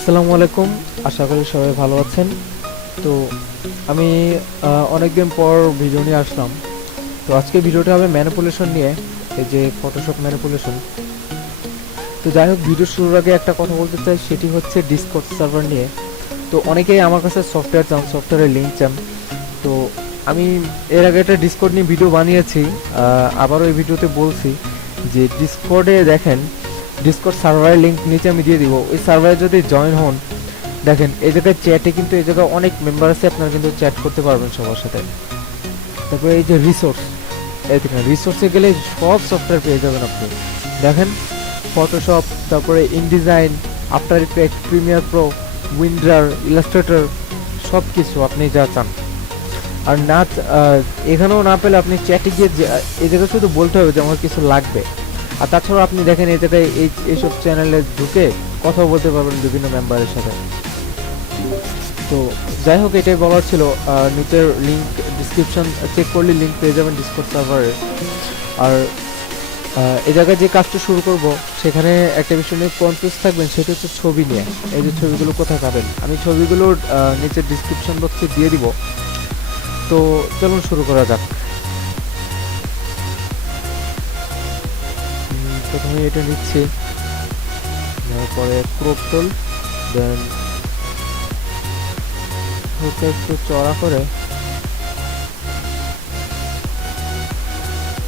আসসালামু আলাইকুম। আশা করি সবাই ভালো আছেন। তো আমি অনেকদিন পর ভিডিও নিয়ে আসলাম। তো আজকে ভিডিওটা হবে ম্যানিপুলেশন নিয়ে, এই যে ফটোশপ ম্যানিপুলেশন। তো যাই হোক, ভিডিও শুরুর আগে একটা কথা বলতে চাই, সেটি হচ্ছে ডিসকর্ড সার্ভার নিয়ে। তো অনেকেই আমার কাছে সফটওয়্যার চান, সফটওয়্যারের লিঙ্ক চান। তো আমি এর আগে একটা ডিসকর্ড নিয়ে ভিডিও বানিয়েছি, আবারও এই ভিডিওতে বলছি যে ডিসকর্ডে দেখেন, ডিসকর্ড সার্ভারের লিঙ্ক নিচে আমি দিয়ে দিব। ওই সার্ভারে যদি জয়েন হন, দেখেন এই জায়গায় চ্যাটে কিন্তু এই জায়গায় অনেক মেম্বার আছে, আপনারা কিন্তু চ্যাট করতে পারবেন সবার সাথে। তারপরে এই যে রিসোর্স, এই দেখেন রিসোর্সে গেলে সব সফটওয়্যার পেয়ে যাবেন আপনি। দেখেন ফটোশপ, তারপরে InDesign, after effect, Premiere Pro, winder, Illustrator, সব কিছু আপনি যা চান। আর না এখানেও না পেলে আপনি চ্যাটে গিয়ে এই জায়গায় শুধু বলতে হবে যে আমার কিছু লাগবে। আর তাছাড়াও আপনি দেখেন এই জায়গায় এইসব চ্যানেলে ঢুকে কথা বলতে পারবেন বিভিন্ন মেম্বারের সাথে। তো যাই হোক, এটাই বলার ছিল। নিচের লিঙ্ক ডিসক্রিপশন চেক করলে লিঙ্ক পেয়ে যাবেন ডিসকর্ড সার্ভারে। আর এই জায়গায় যে কাজটা শুরু করব, সেখানে একটা বিষয় নিয়ে কনফিউজ থাকবেন, সেটা হচ্ছে ছবি নিয়ে। এই যে ছবিগুলো কোথায় পাবেন, আমি ছবিগুলো নিচের ডিসক্রিপশন বক্সে দিয়ে দিব। তো চলুন শুরু করা যাক। প্রথমে এটা নিচ্ছি, তারপরে ক্রপ টুল, দেন ওকে একটু চড়া করে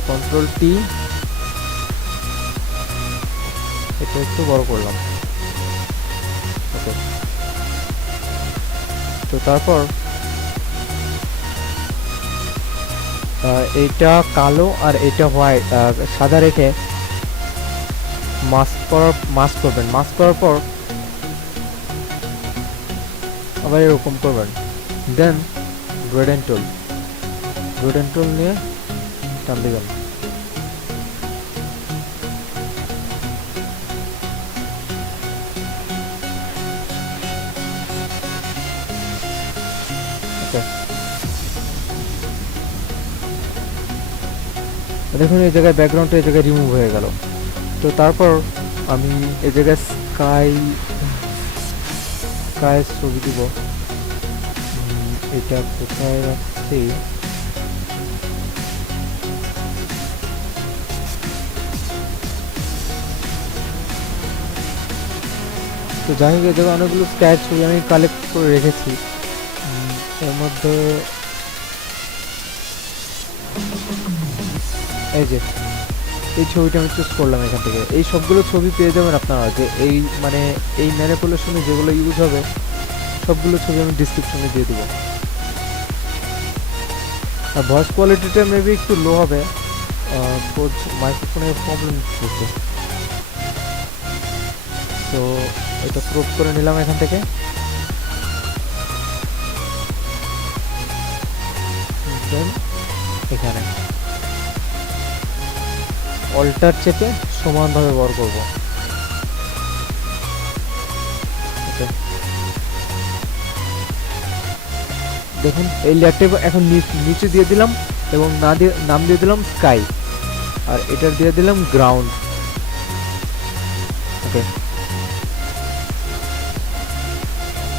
কন্ট্রোল টি, এটা একটু বড় করলাম। ওকে, তো তারপর এইটা কালো আর এটা হোয়াইট, সাদা রেখে মাস্ক করবেন। মাস্ক করার পর আবার এরকম করবেন। দেন গ্রেডিয়েন্ট টুল নিয়ে টান দিবেন। ওকে, দেখুন এই জায়গায় ব্যাকগ্রাউন্ডটা এই জায়গায় রিমুভ হয়ে গেল। তো তারপর আমি এই জায়গায় স্কাই ছবি দিব। এটা কোথায় রাখছি, তো যাই হোক, এই জায়গায় অনেকগুলো স্ক্যাচ ছবি আমি কালেক্ট করে রেখেছি। এর মধ্যে এই যে এই ছবিটা আমি চুজ করলাম এখান থেকে। এই সবগুলো ছবি পেয়ে যাবেন আপনারা, যে এই মানে এই ম্যানিপুলেশনে যেগুলো ইউজ হবে সবগুলো ছবি আমি ডিসক্রিপশনে দিয়ে দেবো। আর ভয়েস কোয়ালিটিটা মেবি একটু লো হবে, মাইক্রোফোনের প্রবলেম হচ্ছে। তো এটা ক্রপ করে নিলাম এখান থেকে। দেন এখানে অল্টার চেপে সমানভাবে বড় করব। ওকে, দেখুন এই লেয়ারটা এখন নিচে দিয়ে দিলাম, এবং নাম দিয়ে দিলাম স্কাই, আর এটার দিয়ে দিলাম গ্রাউন্ড। ওকে,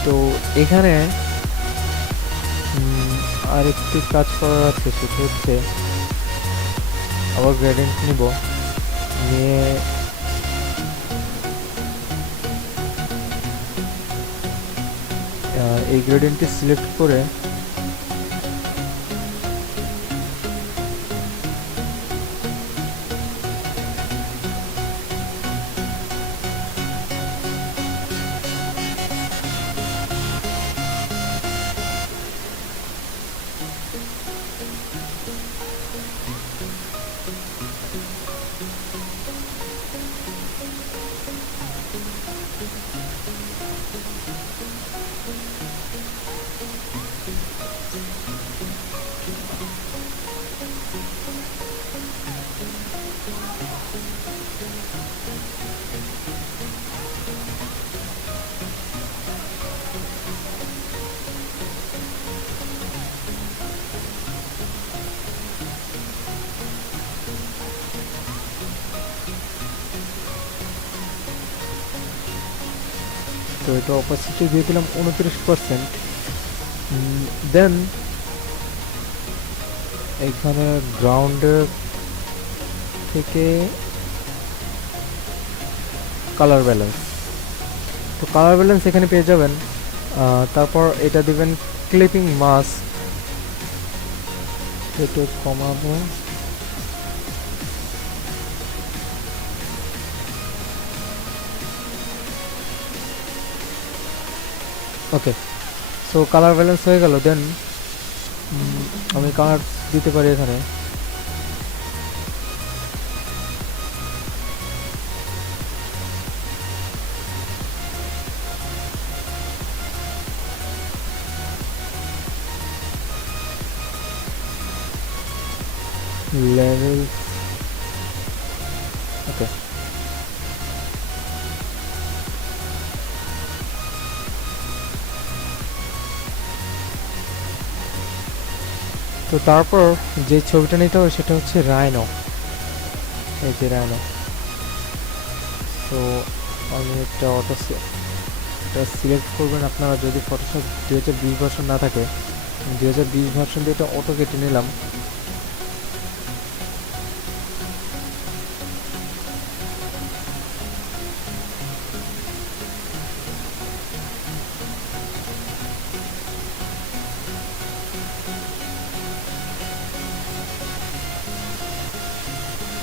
তো এখানে আর একটু কাজ করার আছে, সেটা হচ্ছে আবার গ্রেডিয়েন্ট নিব, নিয়ে এই গ্রেডিয়েন্টটি সিলেক্ট করে তো এটা অপাসিটি দিয়ে দিলাম 29%। দেন এখানে গ্রাউন্ডের থেকে কালার ব্যালেন্স, তো কালার ব্যালেন্স এখানে পেয়ে যাবেন। তারপর এটা দিবেন ক্লিপিং মাস্ক, একটু কমাবো। ওকে, সো কালার ব্যালেন্স হয়ে গেল। দেন আমি কালার দিতে পারি এখানে। লেভেল, ওকে, তো তারপর যে ছবিটা নিতে হবে সেটা হচ্ছে রাইনো, এই যে রাইনো। তো আমি একটা এটা সিলেক্ট করবেন আপনারা, যদি ফটোশপ 2020 ভার্সন না থাকে। 2020 ভার্সন দিয়ে এটা অটো কেটে নিলাম।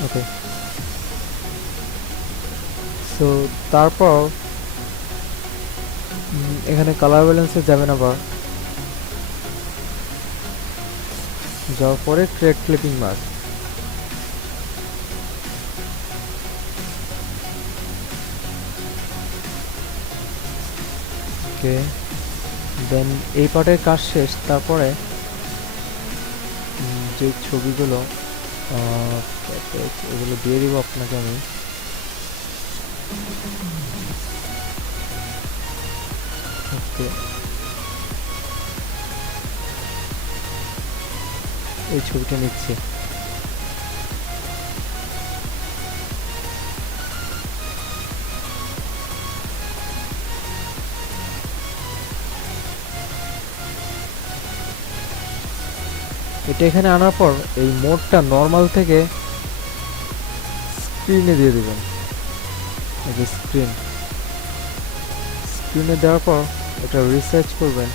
ওকে, সো তারপর এখানে কালার ব্যালেন্সে যাবেন, আবার যাওয়ার পরে ক্রিয়েট ক্লিপিং মাস্ক। ওকে, দেন এই পার্টের কাজ শেষ। তারপরে যে ছবিগুলো এগুলো দিয়ে দিব আপনাকে আমি। ওকে, এই ছবিটা নিচ্ছি। এটা এখানে আনার পর এই মোডটা নর্মাল থেকে স্ক্রিনে দিয়ে দিবেন। এই যে স্ক্রিনে দেওয়ার পর এটা রিসার্চ করবেন।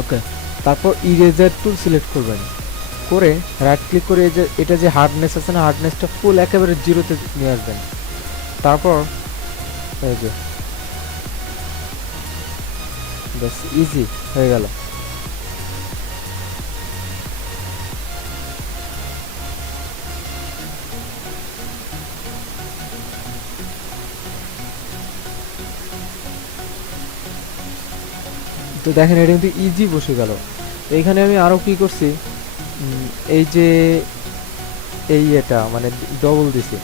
ওকে, তারপর ইরেজার টুল সিলেক্ট করবেন, করে রাইট ক্লিক করে এই যে এটা যে হার্ডনেস আছে না, হার্ডনেসটা ফুল একেবারে জিরোতে নিয়ে আসবেন। তারপর এই যে ব্যাস, ইজি হয়ে গেল। তো দেখেন এটা কিন্তু ইজি বসে গেল। এইখানে আমি আরো কি করছি, এই যে এই এটা মানে ডবল দিছি।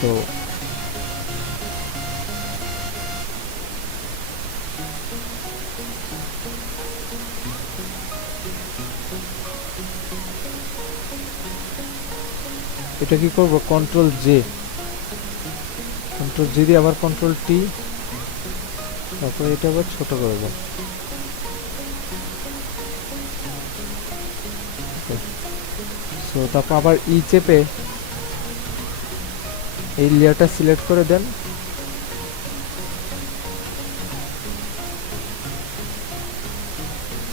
তো এটা কি করব, কন্ট্রোল জে দিয়ে আবার কন্ট্রোল টি, তারপর এটা আবার ছোট করব। সো তারপর আবার ই চেপে এই লেয়ারটা সিলেক্ট করে দেন।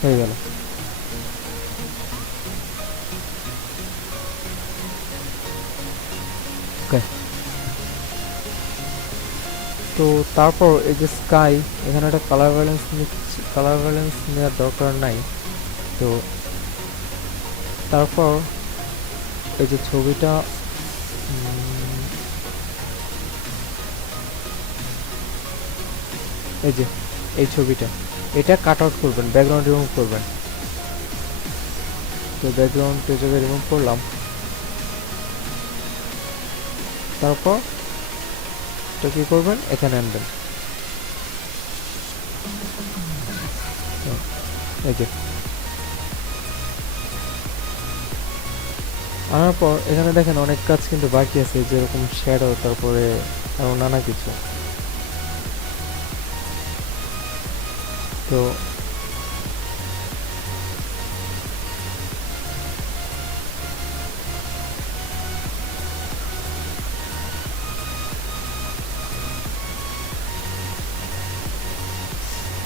হয়ে গেল। ওকে, তো তারপর এই যে স্কাই, এখানে একটা কালার ব্যালেন্স নিচ্ছি, কালার ব্যালেন্স নেওয়ার দরকার নাই। তো তারপর এই যে ছবিটা এই যে এই ছবিটা, এটা কাট আউট করবেন, ব্যাকগ্রাউন্ড রিমুভ করবেন। তো ব্যাকগ্রাউন্ড পেজে রিমুভ করলাম। তারপর এটা কি করবেন, এখানে আনবেন। এই যে আনার পর এখানে দেখেন অনেক কাজ কিন্তু বাকি আছে, যেরকম শ্যাডো, তারপরে আরো নানা কিছু। তো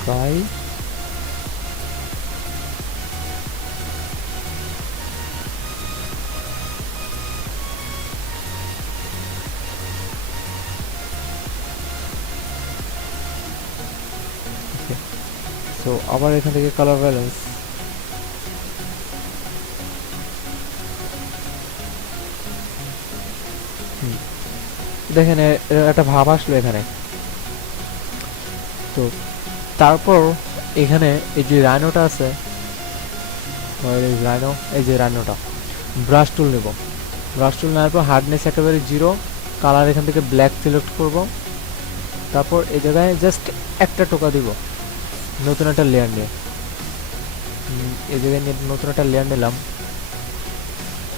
প্রায় তো আবার এখান থেকে কালার ব্যালেন্স, দেখেন একটা ভাব আসলো এখানে। তো তারপর এখানে এই যে রাইনোটা আছে, রাইনো, এই যে রাইনোটা ব্রাশ টুল নেব। ব্রাশ টুল নেওয়ার পর হার্ডনেস একেবারে 0, কালার এখান থেকে ব্ল্যাক সিলেক্ট করব। তারপর এই জায়গায় জাস্ট একটা টোকা দিব নতুন একটা লেয়ার নিয়ে। এই জায়গায় নতুন একটা লেয়ার নিলাম,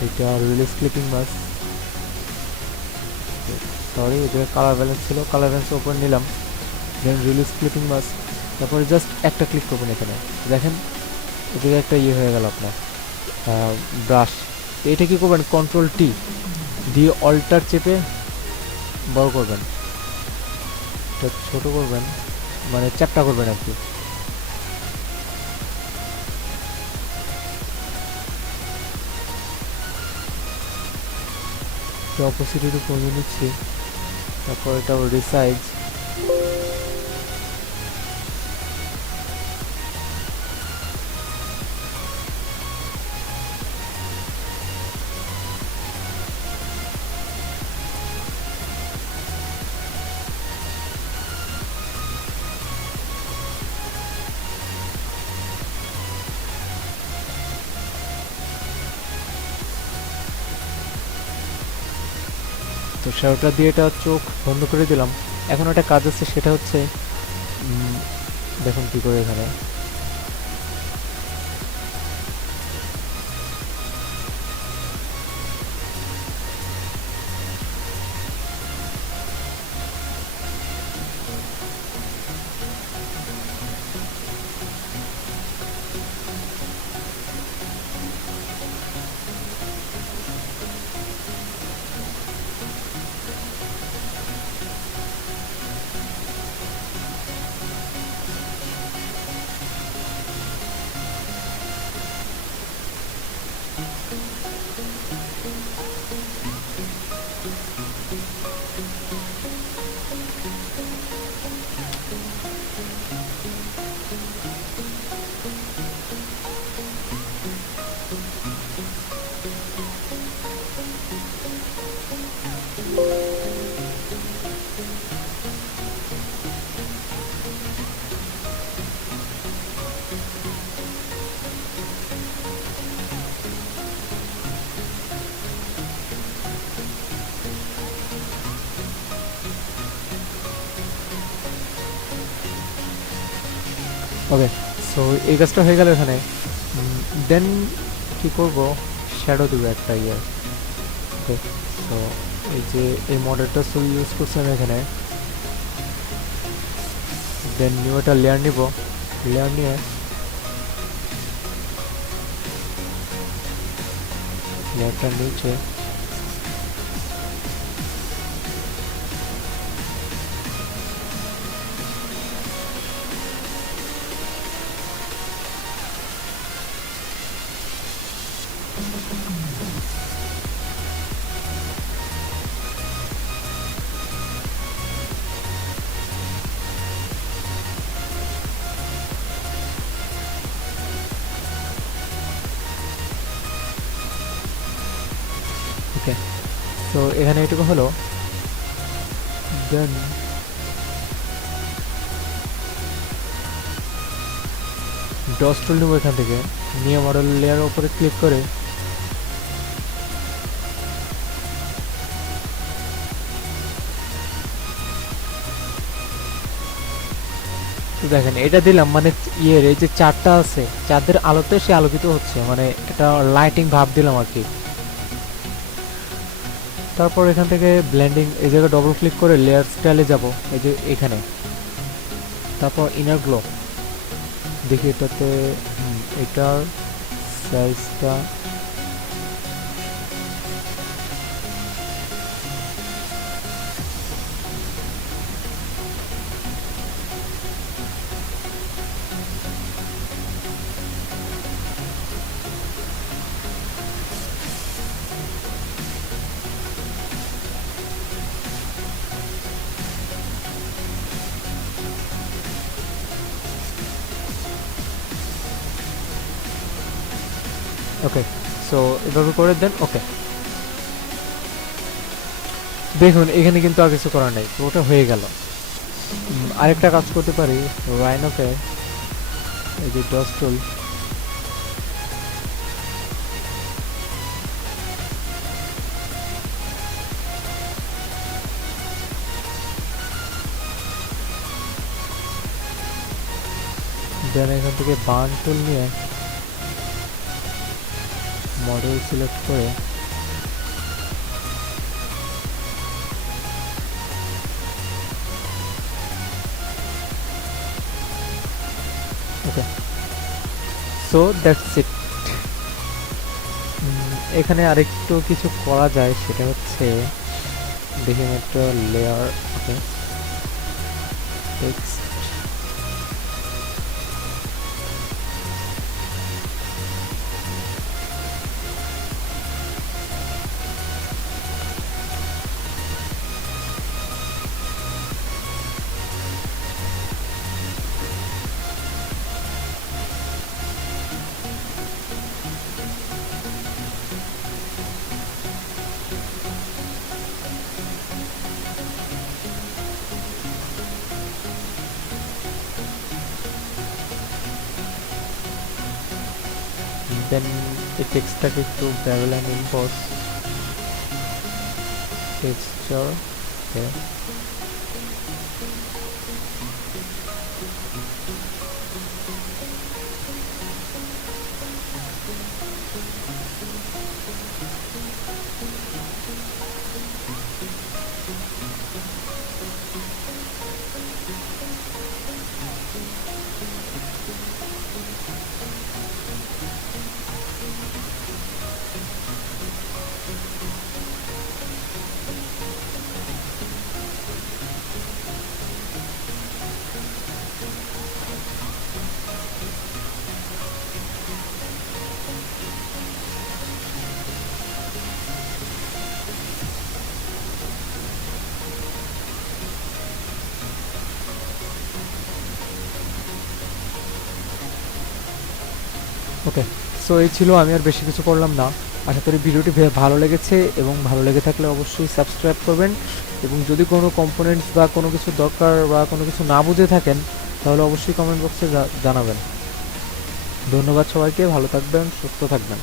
এটা রিলিজ ক্লিপিং মাস্ক, সরি এই জায়গায় কালার ব্যালেন্স ছিল, কালার ব্যালেন্স ওপর নিলাম, দেন রিলিজ ক্লিপিং মাস্ক। তারপরে জাস্ট একটা ক্লিক করবেন এখানে, দেখেন এদিকে একটা ইয়ে হয়ে গেল আপনার ব্রাশ। এটা কি করবেন, কন্ট্রোল টি দিয়ে অল্টার চেপে বড় করবেন, ছোট করবেন, মানে চ্যাপটা করবেন আর কি। অপোসিটি কমিয়ে নিচ্ছি, তারপর এটা রিসাইজ, তো শ্যাডোটা দিয়ে এটা চোখ বন্ধ করে দিলাম। এখন একটা কাজ আছে, সেটা হচ্ছে দেখুন কি করে এখানে ওকে। সো এই কাজটা হয়ে গেল এখানে। দেন কি করব, শ্যাডো দেবো একটা ইয়ে। ওকে, সো এই যে এই মডেলটা সব ইউজ করছি আমি এখানে। দেন নিউ একটা লেয়ার নিব, লেয়ার নিয়ে লেয়ারটার নিচে ওকে। তো এখানে এটুকু হলো। দেন ডস টুল নেবো, এখান থেকে নিয়ে মডেল লেয়ার উপরে ক্লিক করে দেখেন এটা দিলাম, মানে ইয়ের এই যে চারটা আছে, চাঁদের আলোতে সে আলোকিত হচ্ছে, মানে এটা লাইটিং ভাব দিলাম আর কি। তারপর এখান থেকে ব্লেন্ডিং এই জায়গায় ডবল ক্লিক করে লেয়ার স্টাইলে যাব, এই যে এখানে। তারপর ইনার গ্লো দেখি এটাতে এটার সাইজটা ওকে। সো এভাবে করে দেন। ওকে, দেখুন এখানে কিন্তু আর কিছু করার নেই, ওটা হয়ে গেল। আরেকটা কাজ করতে পারি, রাইনোকে এই যে ডস টুল, দেন এখান থেকে বার্ন টুল নিয়ে মডেল সিলেক্ট করে ওকে। So that's it. এখানে আরেকটু কিছু করা যায়, সেটা হচ্ছে দেখি একটা লেয়ার। ওকে, টেক্সট দেন এই টেক্সটটাকে একটু bevel and emboss texture. Okay, okay. So এই ছিল, আমি আর বেশি কিছু করলাম না। আশা করি ভিডিওটি ভালো লেগেছে, এবং ভালো লেগে থাকলে অবশ্যই সাবস্ক্রাইব করবেন, এবং যদি কোনো কম্পোনেন্টস বা কোনো কিছু দরকার বা কোনো কিছু না বুঝে থাকেন তাহলে অবশ্যই কমেন্ট বক্সে জানাবেন। ধন্যবাদ সবাইকে, ভালো থাকবেন, সুস্থ থাকবেন।